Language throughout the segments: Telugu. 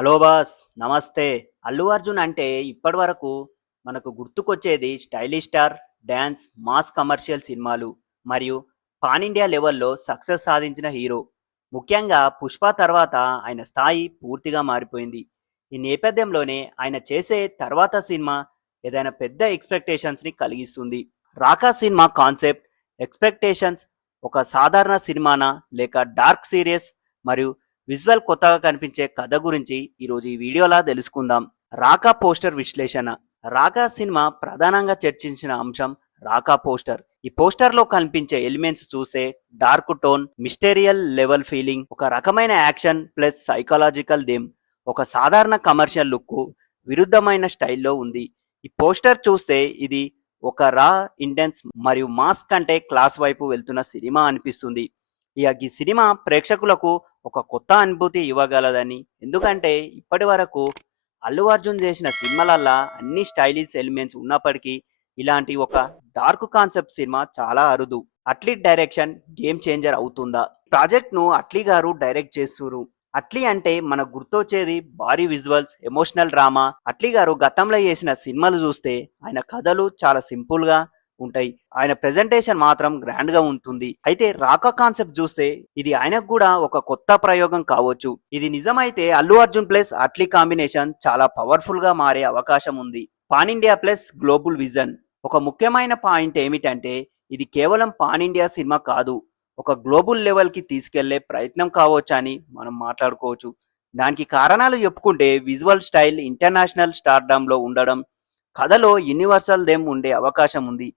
హలో బాస్, నమస్తే. అల్లు అర్జున్ అంటే ఇప్పటివరకు మనకు గుర్తుకొచ్చేది stylish star, dance, mass commercial సినిమాలు మరియు పాన్ ఇండియా లెవెల్‌లో సక్సెస్ సాధించిన హీరో. ముఖ్యంగా 'పుష్ప' తర్వాత ఆయన స్థాయి పూర్తిగా మారిపోయింది. ఈ నేపథ్యంలోనే ఆయన చేసే తర్వాత సినిమా ఏదైనా పెద్ద ఎక్స్‌పెక్టేషన్స్‌ని కలిగిస్తుంది. 'రాకా' సినిమా కాన్సెప్ట్, ఎక్స్‌పెక్టేషన్స్ ఒక సాధారణ సినిమానా లేక డార్క్ సీరియస్ మరియు విజువల్ కొత్తగా కనిపించే కథ గురించి ఈరోజు ఈ వీడియోలా తెలుసుకుందాం. రాకా పోస్టర్ విశ్లేషణ. రాకా సినిమా ప్రధానంగా చర్చించిన అంశం రాకా పోస్టర్. ఈ పోస్టర్ లో కనిపించే ఎలిమెంట్స్ చూస్తే డార్క్ టోన్, మిస్టీరియల్ లెవెల్ ఫీలింగ్, ఒక రకమైన యాక్షన్ ప్లస్ సైకలాజికల్ థీమ్, ఒక సాధారణ కమర్షియల్ లుక్ విరుద్ధమైన స్టైల్లో ఉంది. ఈ పోస్టర్ చూస్తే ఇది ఒక రా, ఇంటెన్స్ మరియు మాస్ కంటే క్లాస్ వైపు వెళ్తున్న సినిమా అనిపిస్తుంది. ఇక ఈ సినిమా ప్రేక్షకులకు ఒక కొత్త అనుభూతి ఇవ్వగలదని, ఎందుకంటే ఇప్పటి వరకు అల్లు అర్జున్ చేసిన సినిమాలల్లా అన్ని స్టైలిష్ ఎలిమెంట్స్ ఉన్నప్పటికీ ఇలాంటి ఒక డార్క్ కాన్సెప్ట్ సినిమా చాలా అరుదు. అట్లీ డైరెక్షన్ గేమ్ చేంజర్ అవుతుందా? ప్రాజెక్ట్ ను అట్లీ గారు డైరెక్ట్ చేస్తున్నారు. అట్లీ అంటే మనకు గుర్తొచ్చేది భారీ విజువల్స్, ఎమోషనల్ డ్రామా. అట్లీ గారు గతంలో చేసిన సినిమాలు చూస్తే ఆయన కథలు చాలా సింపుల్ గా ఉంటాయి. ఆయన ప్రెజెంటేషన్ మాత్రం గ్రాండ్ గా ఉంటుంది. అయితే రాకా కాన్సెప్ట్ చూస్తే ఇది ఆయనకు కూడా ఒక కొత్త ప్రయోగం కావచ్చు. ఇది నిజమైతే అల్లు అర్జున్ ప్లస్ అట్లీ కాంబినేషన్ చాలా పవర్ఫుల్ గా మారే అవకాశం ఉంది. Pan India plus global vision. ఒక ముఖ్యమైన పాయింట్ ఏమిటంటే ఇది కేవలం పాన్ ఇండియా సినిమా కాదు, ఒక గ్లోబల్ లెవెల్ కి తీసుకెళ్లే ప్రయత్నం కావచ్చని మనం మాట్లాడుకోవచ్చు. దానికి కారణాలు చెప్పుకుంటే విజువల్ స్టైల్ ఇంటర్నేషనల్ స్టార్డమ్ లో ఉండడం, కథలో యూనివర్సల్ దెమ్ ఉండే అవకాశం ఉంది.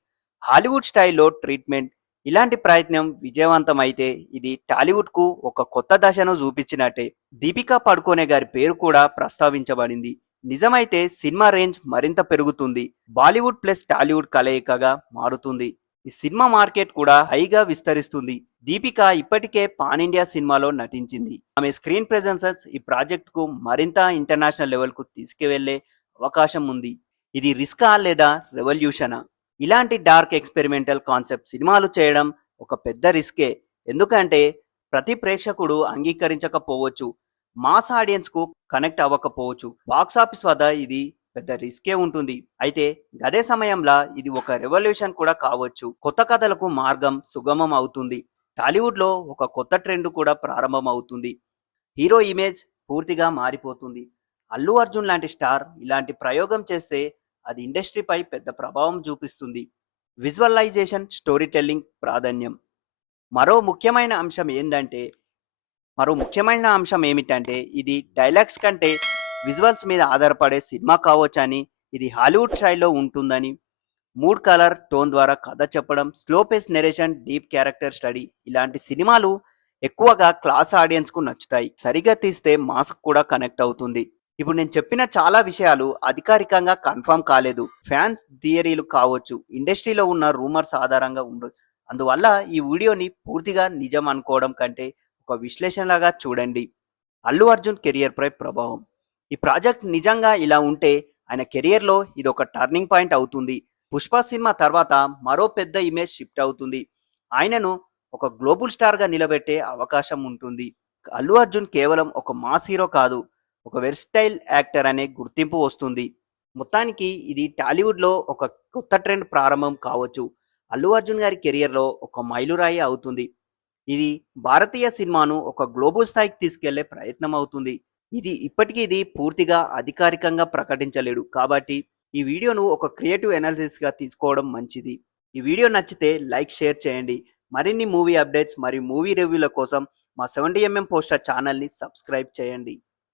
హాలీవుడ్ స్టైల్లో ట్రీట్మెంట్. ఇలాంటి ప్రయత్నం విజయవంతమైతే ఇది టాలీవుడ్ కు ఒక కొత్త దశను చూపించినట్టే. దీపికా పడుకోనే గారి పేరు కూడా ప్రస్తావించబడింది. నిజమైతే సినిమా రేంజ్ మరింత పెరుగుతుంది. బాలీవుడ్ ప్లస్ టాలీవుడ్ కలయికగా మారుతుంది. ఈ సినిమా మార్కెట్ కూడా హైగా విస్తరిస్తుంది. దీపిక ఇప్పటికే పాన్ ఇండియా సినిమాలో నటించింది. ఆమె స్క్రీన్ ప్రెజెన్సెస్ ఈ ప్రాజెక్ట్ కు మరింత ఇంటర్నేషనల్ లెవెల్ కు తీసుకువెళ్లే అవకాశం ఉంది. ఇది రిస్కా లేదా రెవల్యూషనా? ఇలాంటి డార్క్ ఎక్స్పెరిమెంటల్ కాన్సెప్ట్ సినిమాలు చేయడం ఒక పెద్ద రిస్కే. ఎందుకంటే ప్రతి ప్రేక్షకుడు అంగీకరించకపోవచ్చు, మాస్ ఆడియన్స్ కు కనెక్ట్ అవ్వకపోవచ్చు. బాక్స్ ఆఫీస్ వద్ద ఇది పెద్ద రిస్కే ఉంటుంది. అయితే గదే సమయంలో ఇది ఒక రెవల్యూషన్ కూడా కావచ్చు. కొత్త కథలకు మార్గం సుగమం అవుతుంది. టాలీవుడ్ లో ఒక కొత్త ట్రెండ్ కూడా ప్రారంభం అవుతుంది. హీరో ఇమేజ్ పూర్తిగా మారిపోతుంది. అల్లు అర్జున్ లాంటి స్టార్ ఇలాంటి ప్రయోగం చేస్తే అది ఇండస్ట్రీపై పెద్ద ప్రభావం చూపిస్తుంది. విజువలైజేషన్, స్టోరీ టెల్లింగ్ ప్రాధాన్యం. మరో ముఖ్యమైన అంశం ఏందంటే మరో ముఖ్యమైన అంశం ఏమిటంటే ఇది డైలాగ్స్ కంటే విజువల్స్ మీద ఆధారపడే సినిమా కావచ్చని, ఇది హాలీవుడ్ స్టైల్లో ఉంటుందని, మూడ్ కలర్ టోన్ ద్వారా కథ చెప్పడం, slow pace narration, deep character study ఇలాంటి సినిమాలు ఎక్కువగా క్లాస్ ఆడియన్స్ కు నచ్చుతాయి. సరిగా తీస్తే మాస్ కూడా కనెక్ట్ అవుతుంది. ఇప్పుడు నేను చెప్పిన చాలా విషయాలు అధికారికంగా కన్ఫర్మ్ కాలేదు, ఫ్యాన్స్ థియరీలు కావచ్చు, ఇండస్ట్రీలో ఉన్న రూమర్స్ ఆధారంగా ఉండదు. అందువల్ల ఈ వీడియోని పూర్తిగా నిజం అనుకోవడం కంటే ఒక విశ్లేషణలాగా చూడండి. అల్లు అర్జున్ కెరియర్ పై ప్రభావం. ఈ ప్రాజెక్ట్ నిజంగా ఇలా ఉంటే ఆయన కెరియర్లో ఇది ఒక టర్నింగ్ పాయింట్ అవుతుంది. పుష్ప సినిమా తర్వాత మరో పెద్ద ఇమేజ్ షిఫ్ట్ అవుతుంది. ఆయనను ఒక గ్లోబల్ స్టార్ గా నిలబెట్టే అవకాశం ఉంటుంది. అల్లు అర్జున్ కేవలం ఒక మాస్ హీరో కాదు, ఒక వెర్స్టైల్ యాక్టర్ అనే గుర్తింపు వస్తుంది. మొత్తానికి ఇది టాలీవుడ్లో ఒక కొత్త ట్రెండ్ ప్రారంభం కావచ్చు. అల్లు అర్జున్ గారి కెరియర్లో ఒక మైలురాయి అవుతుంది. ఇది భారతీయ సినిమాను ఒక గ్లోబల్ స్థాయికి తీసుకెళ్లే ప్రయత్నం అవుతుంది. ఇది పూర్తిగా అధికారికంగా ప్రకటించలేడు. కాబట్టి ఈ వీడియోను ఒక క్రియేటివ్ ఎనాలిసిస్గా తీసుకోవడం మంచిది. ఈ వీడియో నచ్చితే లైక్, షేర్ చేయండి. మరిన్ని మూవీ అప్డేట్స్ మరియు మూవీ రివ్యూల కోసం మా 70mm పోస్టర్ ఛానల్ని సబ్స్క్రైబ్ చేయండి.